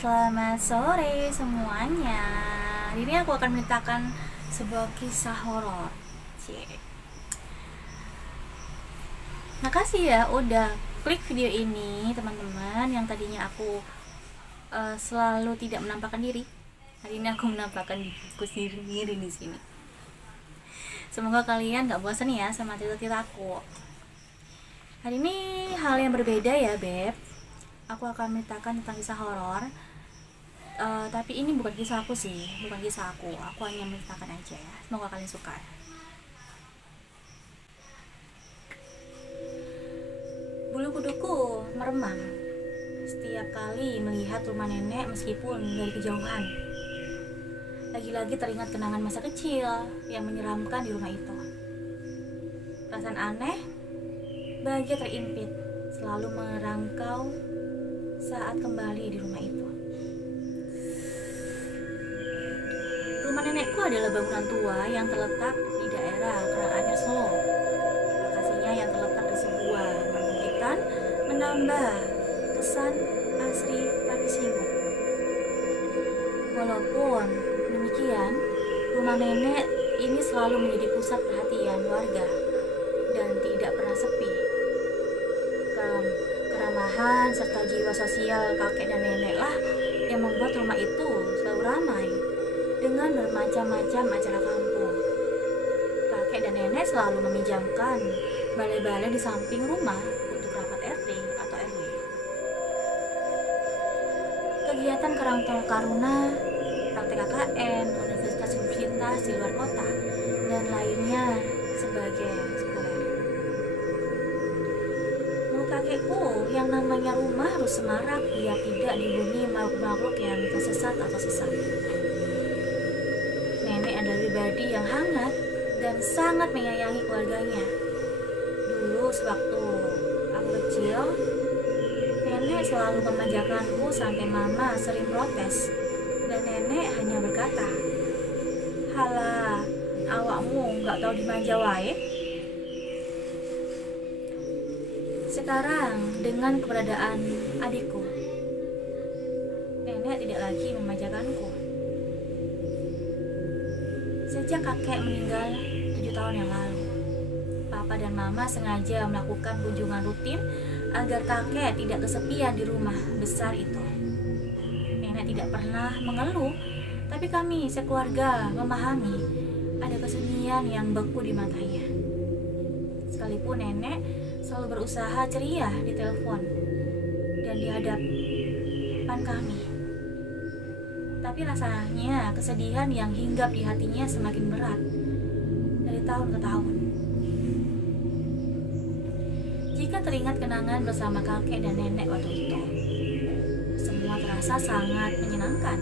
selamat sore semuanya. Hari ini aku akan menceritakan sebuah kisah horor. Cie. Makasih ya udah klik video ini teman-teman yang tadinya aku selalu tidak menampakkan diri. Hari ini aku menampakkan diriku sendiri di sini. Semoga kalian gak bosan ya sama cerita-cerita aku. Hari ini hal yang berbeda ya Beb. Aku akan menceritakan tentang kisah horor. Tapi ini bukan kisah aku sih, bukan kisah aku. Aku hanya menceritakan aja ya. Semoga kalian suka. Bulu kuduku meremang setiap kali melihat rumah nenek meskipun dari kejauhan. Lagi-lagi teringat kenangan masa kecil yang menyeramkan di rumah itu. Perasaan aneh, bahagia terimpit, selalu merangkau saat kembali di rumah itu. Rumah nenekku adalah bangunan tua yang terletak di daerah Karanganyar Solo. Lokasinya yang terletak di sebuah perbukitan menambah kesan asri tapi sibuk. Walaupun demikian, rumah nenek ini selalu menjadi pusat perhatian warga dan tidak pernah sepi. Keramahan serta jiwa sosial kakek dan nenek lah yang membuat rumah itu selalu ramai dengan bermacam-macam acara kampung. Kakek dan nenek selalu meminjamkan balai-balai di samping rumah untuk rapat RT atau RW. Kegiatan Karang Taruna, praktek KKN, universitas-universitas di luar kota, dan lainnya sebagai sekuler. Kakekku yang namanya rumah harus semarak biar tidak dihuni makhluk-makhluk yang tersesat atau sesat. Nenek adalah pribadi yang hangat dan sangat menyayangi keluarganya. Dulu sewaktu aku kecil, nenek selalu memanjakanku sampai mama sering protes. Dan nenek hanya berkata, "Halah, awakmu gak tahu dimanja wae." Sekarang dengan keberadaan adikku, nenek tidak lagi memanjakanku. Sejak kakek meninggal 7 tahun yang lalu, papa dan mama sengaja melakukan kunjungan rutin agar kakek tidak kesepian di rumah besar itu. Nenek tidak pernah mengeluh, tapi kami sekeluarga memahami ada kesunyian yang beku di matanya. Sekalipun nenek selalu berusaha ceria di telepon dan di hadapan kami, tapi rasanya kesedihan yang hinggap di hatinya semakin berat dari tahun ke tahun. Jika teringat kenangan bersama kakek dan nenek waktu itu, semua terasa sangat menyenangkan.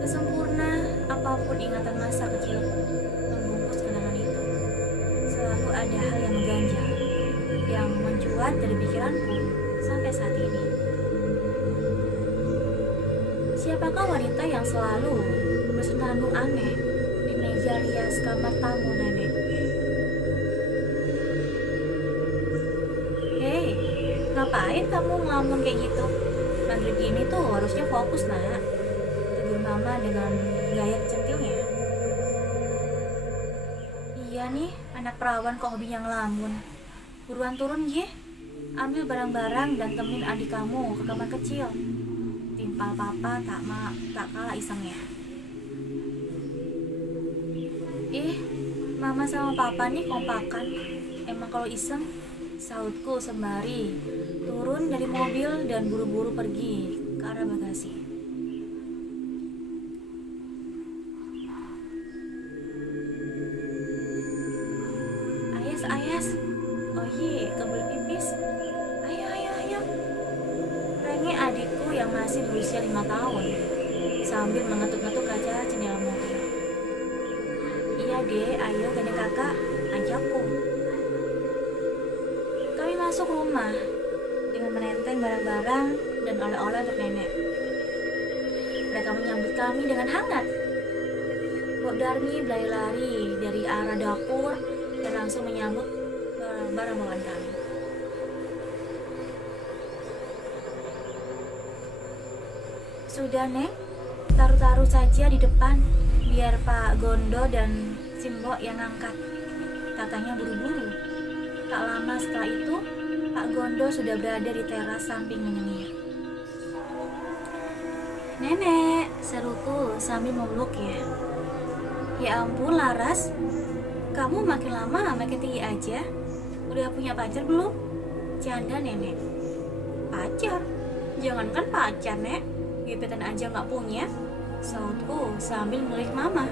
Sesempurna apapun ingatan masa kecilku membungkus kenangan itu, selalu ada hal yang mengganjal yang mencuat dari pikiranku sampai saat ini. Siapakah wanita yang selalu bersenandung aneh di meja rias kamar tamu nenek? Hei, ngapain kamu ngelamun kayak gitu? Maghrib gini tuh harusnya fokus nak, tegur mama dengan gaya centilnya. Iya nih, anak perawan kok hobinya ngelamun. Buruan turun ye, ambil barang-barang dan temenin adik kamu ke kamar kecil. Timpal papa tak kalah isengnya. Mama sama papa nih kompakan. Emang kalau iseng, sautku sembari turun dari mobil dan buru-buru pergi ke arah bagasi. Ayas, oh iya, kebelet pipis. Ayo. Renge adikku yang masih berusia 5 tahun sambil mengetuk-ngetuk kaca jendela mobil. Iya deh, ayo gandeng kakak, ajakku. Kami masuk rumah dengan menenteng barang-barang dan oleh-oleh untuk nenek. Mereka menyambut kami dengan hangat. Bok Darmi berlari-lari dari arah dapur dan langsung menyambut barang bawaan kami. Sudah, Neng, taruh-taruh saja di depan, biar Pak Gondo dan Simbok yang angkat. Katanya buru-buru. Tak lama setelah itu, Pak Gondo sudah berada di teras samping menyengir. Nenek, seruku sambil memeluk ya. Ya ampun Laras, kamu makin lama makin tinggi aja. Udah punya pacar belum? Canda nenek. Pacar? Jangankan pacar, Nek, gebetan aja gak punya, sautku sambil melirik mama.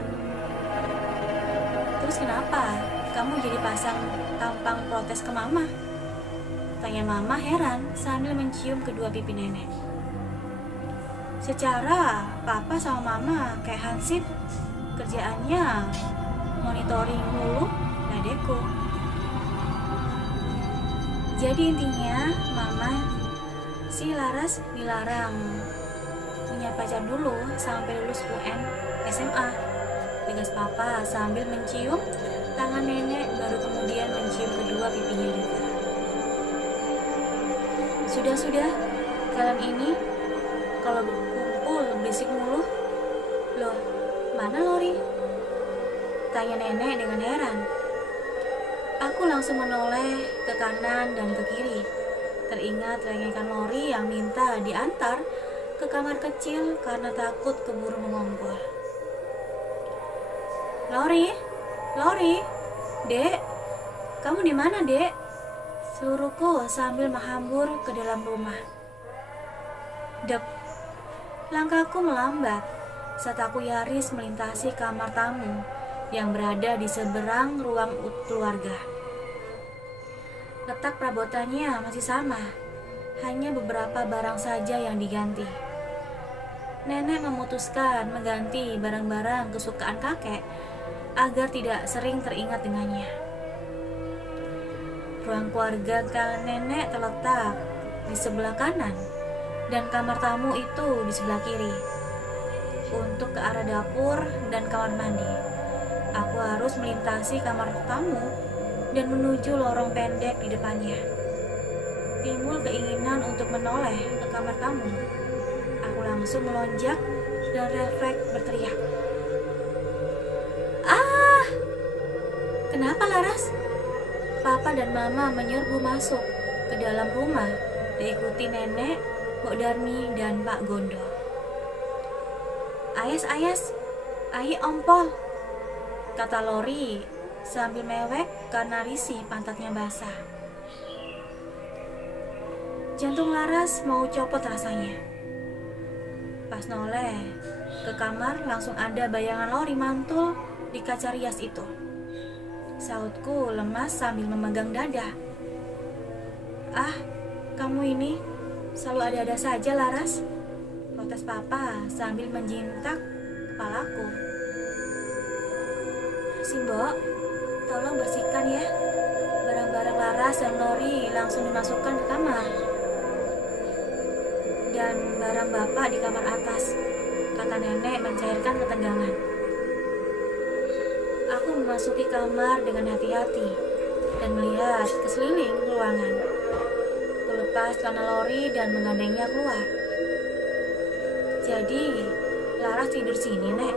Terus kenapa kamu jadi pasang tampang protes ke mama? Tanya mama heran sambil mencium kedua pipi nenek. Secara papa sama mama kayak hansip, kerjaannya monitoring mulu, adekku. Jadi intinya mama si Laras dilarang punya pacar dulu sampai lulus UN SMA. Tegas papa sambil mencium tangan nenek, baru kemudian mencium kedua pipinya juga. Sudah, kalian ini kalau kumpul berisik mulu. Loh, mana Lori? Tanya nenek dengan heran. Aku langsung menoleh ke kanan dan ke kiri. Teringat rengekan Lori yang minta diantar ke kamar kecil karena takut keburu mengompol. Lori, Dek, kamu di mana, Dek? Seluruhku sambil menghambur ke dalam rumah. Dep, langkahku melambat saat aku Yaris melintasi kamar tamu yang berada di seberang ruang keluarga. Letak perabotannya masih sama, hanya beberapa barang saja yang diganti. Nenek memutuskan mengganti barang-barang kesukaan kakek agar tidak sering teringat dengannya. Ruang keluarga nenek terletak di sebelah kanan dan kamar tamu itu di sebelah kiri. Untuk ke arah dapur dan kamar mandi, aku harus melintasi kamar tamu dan menuju lorong pendek di depannya. Timbul keinginan untuk menoleh ke kamar tamu. Aku langsung melonjak dan refleks berteriak. Ah! Kenapa Laras? Papa dan Mama menyerbu masuk ke dalam rumah, diikuti nenek, Mbok Darmi, dan Pak Gondo. Ayas, ayo ompol, kata Lori sambil mewek karena risih pantatnya basah. Jantung Laras mau copot rasanya. Pas noleh ke kamar, langsung ada bayangan Lori mantul di kaca rias itu. Sautku lemas sambil memegang dada. Ah, kamu ini selalu ada-ada saja Laras, protes papa sambil menjintak kepalaku. Simbok, tolong bersihkan ya. Barang-barang Laras dan Lori langsung dimasukkan ke kamar. Dan barang bapak di kamar atas, kata nenek mencairkan ketegangan. Aku memasuki kamar dengan hati-hati dan melihat ke sekeliling ruangan. Kulepas celana Lori dan menggandengnya keluar. Jadi, Laras tidur sini, Nek?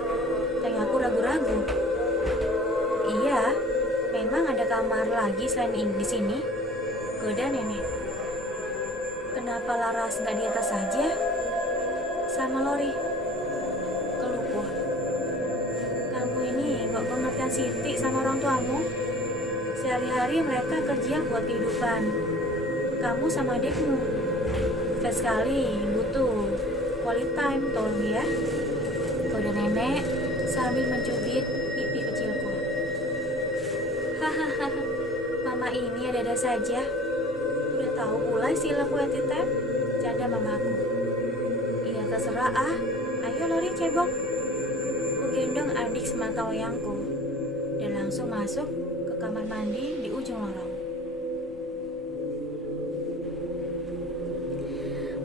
Tanya aku ragu-ragu. Iya, memang ada kamar lagi selain ini di sini. Goda nenek. Kenapa Laras nggak di atas saja? Sama Lori. Kelupuh. Kamu ini gak pengertian Siti sama orang tuamu. Sehari-hari mereka kerja buat kehidupan kamu sama adikmu. Sekali butuh quality time, tolong ya. Goda nenek sambil mencubit pipi kecilku. Hahaha, mama ini ada-ada saja. Udah tahu pula istilah quality time, canda mamaku. Iya terserah ah, ayo Lori cebok. Ku gendong adik semata wayangku dan langsung masuk ke kamar mandi di ujung lorong.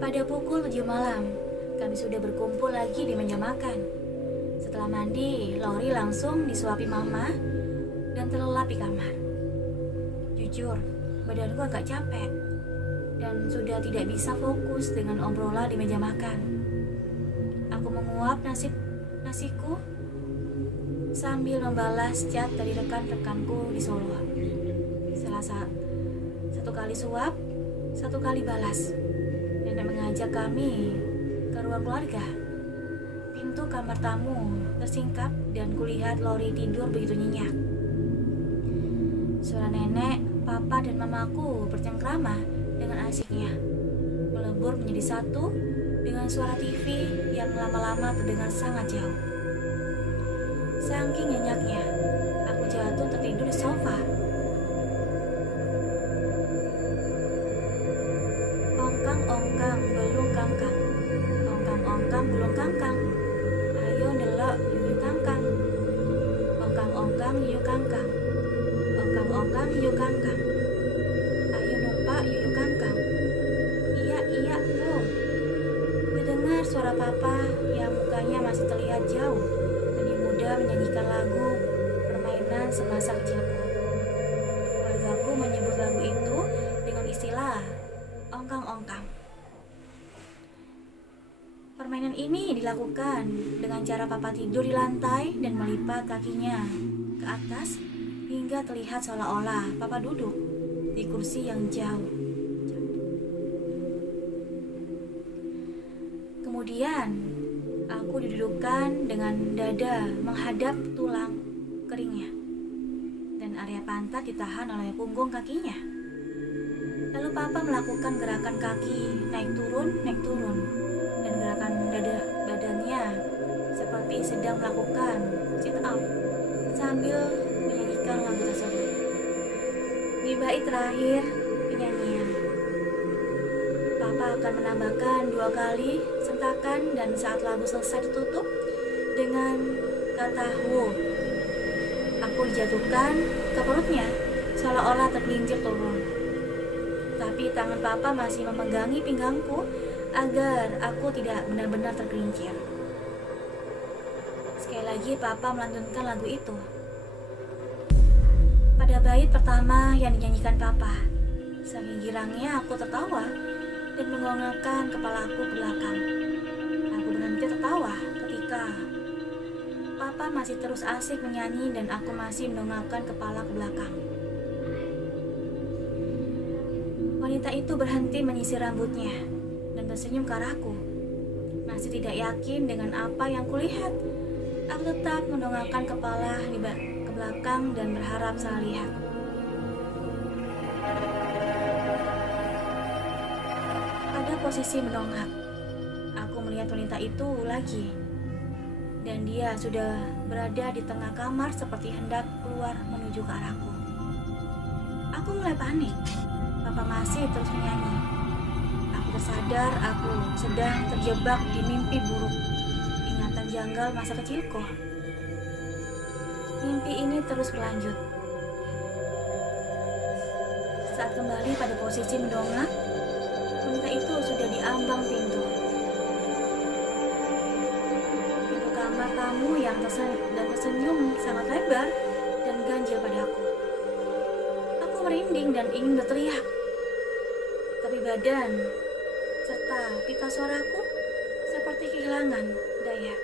Pada pukul 7 malam, kami sudah berkumpul lagi di meja makan. Setelah mandi, Lori langsung disuapi mama dan terlelap di kamar. Jujur, badanku agak capek dan sudah tidak bisa fokus dengan obrolan di meja makan. Aku menguap nasiku sambil membalas chat dari rekan-rekanku di Solo. Satu kali suap, satu kali balas. Nenek mengajak kami ke ruang keluarga. Pintu kamar tamu tersingkap dan kulihat Lori tidur begitu nyenyak. Suara nenek, papa, dan mamaku bercengkrama dengan asiknya, melebur menjadi satu dengan suara TV yang lama-lama terdengar sangat jauh. Saking nyenyaknya, aku jatuh tertidur di sofa. Ongkang-ongkang belung kangkang, ongkang-ongkang belung kangkang. Ayo ndelok yuyu kangkang, ongkang-ongkang yuyu kangkang, ongkang-ongkang yuyu kangkang. Ayo numpak yuyu kangkang. Iya bu. Terdengar suara papa yang mukanya masih terlihat jauh, lebih muda menyanyikan lagu permainan semasa kecilku. Keluargaku menyebut lagu itu dengan istilah ongkang-ongkang. Permainan ini dilakukan dengan cara papa tidur di lantai dan melipat kakinya ke atas hingga terlihat seolah-olah papa duduk di kursi yang jauh. Kemudian aku didudukkan dengan dada menghadap tulang keringnya dan area pantat ditahan oleh punggung kakinya. Lalu papa melakukan gerakan kaki naik turun dan gerakan dada badannya seperti sedang melakukan sit up sambil menyanyikan lagu tersebut. Di bait terakhir penyanyian, papa akan menambahkan 2 kali sentakan dan saat lagu selesai ditutup dengan kata wo. Aku dijatuhkan ke perutnya seolah-olah tergelincir turun. Tapi tangan papa masih memegangi pinggangku agar aku tidak benar-benar tergelincir. Sekali lagi papa melantunkan lagu itu. Pada bait pertama yang dinyanyikan papa, saking girangnya aku tertawa dan mengonggakkan kepalaku ke belakang. Aku berhenti tertawa ketika papa masih terus asik menyanyi dan aku masih mendongakkan kepala ke belakang. Wanita itu berhenti menyisir rambutnya dan tersenyum ke arahku. Masih tidak yakin dengan apa yang kulihat, aku tetap mendongakkan kepala ke belakang dan berharap salah lihat. Pada posisi mendongak, aku melihat wanita itu lagi, dan dia sudah berada di tengah kamar seperti hendak keluar menuju ke arahku. Aku mulai panik. Papa masih terus menyanyi. Aku tersadar aku sedang terjebak di mimpi buruk, ingatan janggal masa kecilku. Mimpi ini terus berlanjut. Saat kembali pada posisi mendongak, wanita itu sudah di ambang pintu. Pintu kamar tamu yang tersenyum sangat lebar dan ganjil padaku. Aku merinding dan ingin berteriak, tapi badan serta pita suaraku seperti kehilangan daya.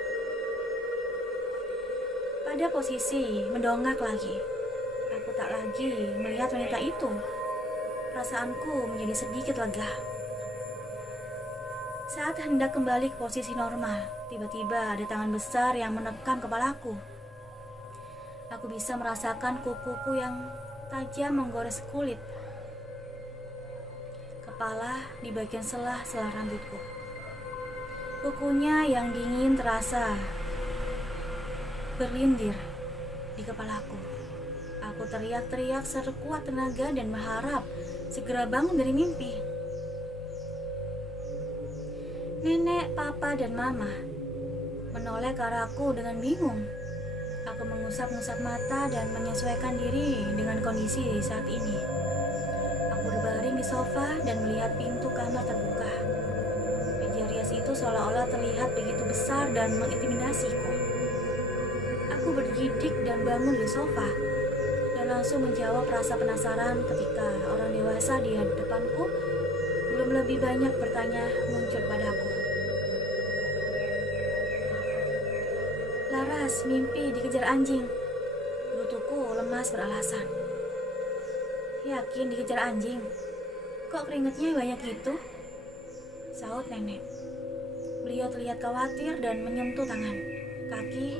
Pada posisi mendongak lagi, aku tak lagi melihat wanita itu. Perasaanku menjadi sedikit lega. Saat hendak kembali ke posisi normal, tiba-tiba ada tangan besar yang menekan kepalaku. Aku bisa merasakan kukuku yang tajam menggores kulit kepala di bagian sela-sela rambutku. Kukunya yang dingin terasa berlindir di kepalaku. Aku teriak-teriak sekuat tenaga dan berharap segera bangun dari mimpi. Nenek, papa, dan mama menoleh ke arahku dengan bingung. Aku mengusap-ngusap mata dan menyesuaikan diri dengan kondisi saat ini. Aku berbaring di sofa dan melihat pintu kamar terbuka. Meja rias itu seolah-olah terlihat begitu besar dan mengintimidasiku. Aku bergidik dan bangun di sofa dan langsung menjawab rasa penasaran ketika orang dewasa di depanku belum lebih banyak bertanya muncul padaku. Laras mimpi dikejar anjing. Gerutuku lemas beralasan. Yakin dikejar anjing? Kok keringetnya banyak gitu? Saut nenek. Beliau terlihat khawatir dan menyentuh tangan, kaki,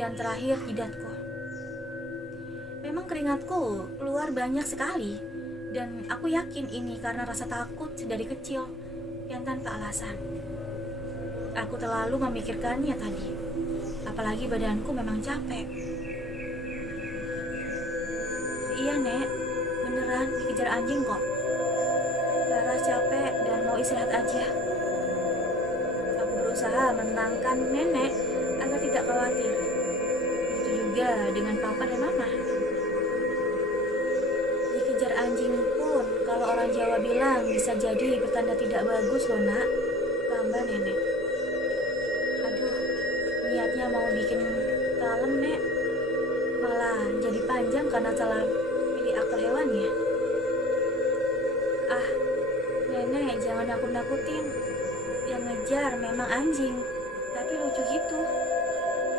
dan terakhir jidatku. Memang keringatku keluar banyak sekali, dan aku yakin ini karena rasa takut dari kecil yang tanpa alasan. Aku terlalu memikirkannya tadi, apalagi badanku memang capek. Iya nek, beneran dikejar anjing kok. Laras capek dan mau istirahat aja. Aku berusaha menenangkan nenek agar tidak khawatir. Itu juga dengan papa dan mama. Dikejar anjing pun kalau orang Jawa bilang bisa jadi pertanda tidak bagus loh nak, tambah nenek. Aduh, niatnya mau bikin kalem nek, malah jadi panjang karena salah pilih aktor hewannya. Ah, nenek jangan nakut-nakutin. Yang ngejar memang anjing, tapi lucu gitu.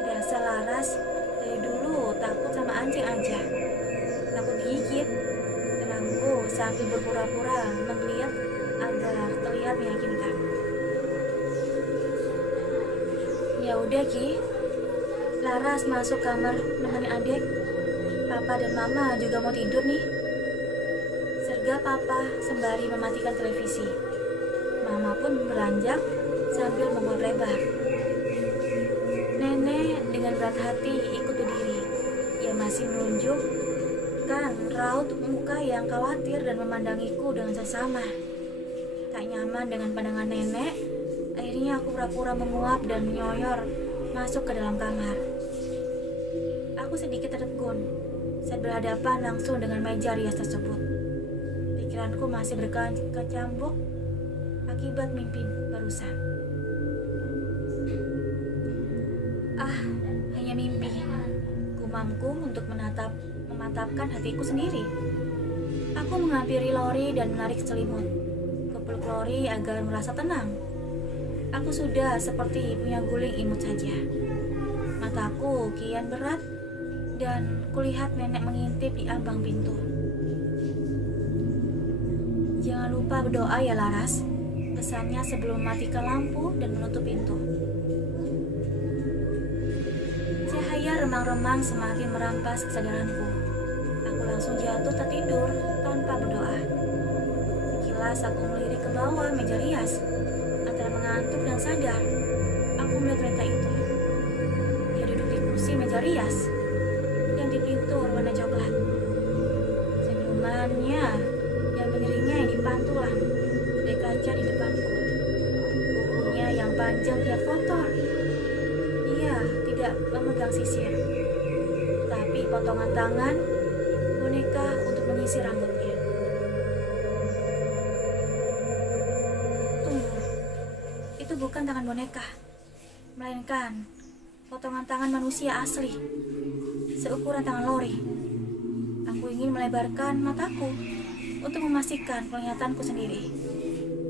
Dasar Laras, dari dulu takut sama anjing aja. Takut digigit. Tenangku sambil berpura-pura menggeliat agar terlihat meyakinkan. Ya udah Ki, Laras masuk kamar nemenin adik. Papa dan mama juga mau tidur nih. Serga papa sembari mematikan televisi. Mama pun beranjak sambil membuat lebar. Nenek dengan berat hati ikut berdiri. Ia masih menunjukkan raut muka yang khawatir dan memandangiku dengan sesama. Tak nyaman dengan pandangan nenek, akhirnya aku pura-pura menguap dan menyoyor masuk ke dalam kamar. Aku sedikit tertegun saat berhadapan langsung dengan meja rias tersebut. Pikiranku masih berkecambuk akibat mimpi barusan. Ah, hanya mimpi. Gumamku untuk memantapkan hatiku sendiri. Aku menghampiri Lori dan menarik selimut. Kepeluk Lori agar merasa tenang. Aku sudah seperti punya guling imut saja. Mataku kian berat dan kulihat nenek mengintip di ambang pintu. Jangan lupa berdoa ya Laras, pesannya sebelum mematikan lampu dan menutup pintu. Cahaya remang-remang semakin merampas kesadaranku. Aku langsung jatuh tertidur tanpa berdoa. Sekilas aku melirik ke bawah meja rias. Antara mengantuk dan sadar, aku melihat wanita itu. Dia duduk di kursi meja rias yang di pintu warna coklat. Senyumannya yang menyeringnya di pantulan dari kaca di depanku. Kukunya yang panjang terlihat kotor. Ia tidak memegang sisir, tapi potongan tangan boneka untuk menyisir rambutnya. Tunggu, itu bukan tangan boneka, melainkan potongan tangan manusia asli, seukuran tangan Lori. Aku ingin melebarkan mataku untuk memastikan penglihatanku sendiri.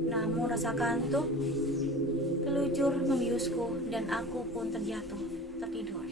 Namun rasa kantuk telujur membiusku dan aku pun terjatuh tertidur.